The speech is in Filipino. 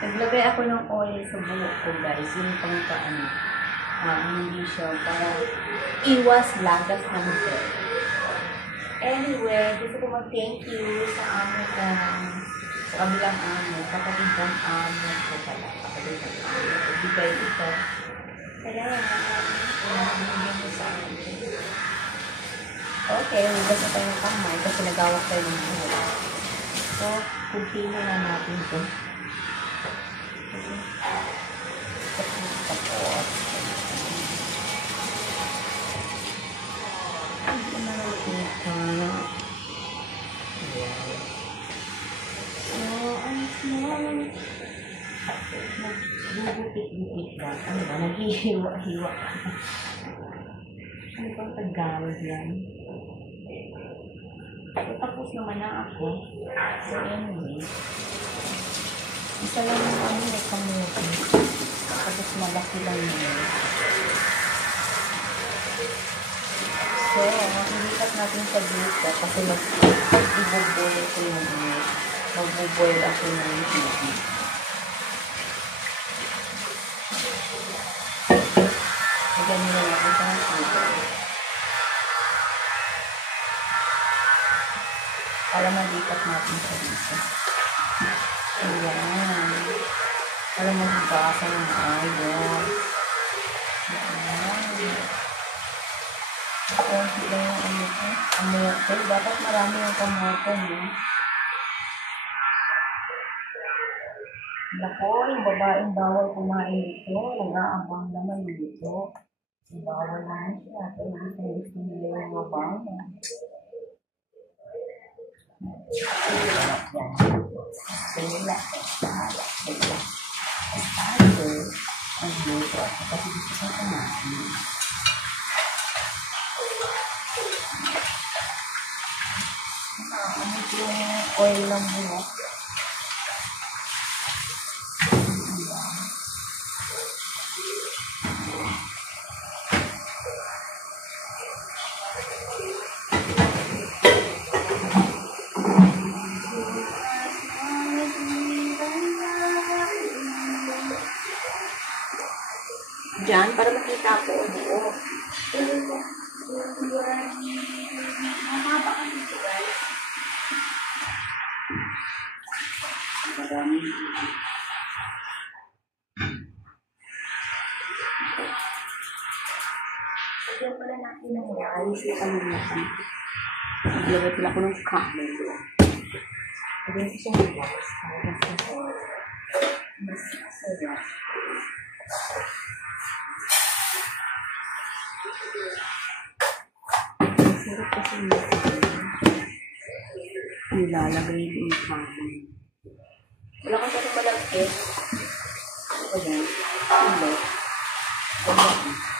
Naglagay ako ng oil sa buhok ko, guys. Yung pangkaan. Hindi siya para iwas lagas ng hair. Anyway, gusto ko mag-thank you sa amo ka. Sa kabilang amo. Kapatid ng amo ko pala. Kapatid ng amo. Bigay ito. Salamat. Binigyan mo sa akin. Okay, hugas na tayo ng kamay kasi nagawak tayo ng buhok. So, continue na natin ito. Tapos. Ito na natin ito. So, Bubukit-bukit lang. Ano ba? Naghihiwa-hiwa. Ano bang Tagalog yan? Tapos naman na ako. So anyway, isa lang yung kamuti. Tapos malaki lang yun. So, hilikat natin sa dito kasi mag-iboboil ko yung mag-boil ako ng tubig. Ganyan na natin sa tubig. Para malikat natin sa dito. Ayan. Para magbasan ng ayos. Ayan. Konti lang yung ano ko. Kamote. Dapat marami yung kamote, no? Nako, yung babaeng bawal kumain ito. Nag-aabang naman dito. Bawal naman siya. Pero gusto nila yung mabang. Sila ang luto at kasi gusto ko kumain. Ano yung oil ng buhok? Diyan, para makita ko ang buo. Mahaba ka dito, guys. Marami. Pagyan pala natin ng rice. Ito naman. Naglagay pala ko ng kanin doon. Pagyan ko siya ng rice. Mas sarap. Sarap kasi nilalagay yung kanin. Wala kang parang malagkit. Ayan. Hindi. Ayan.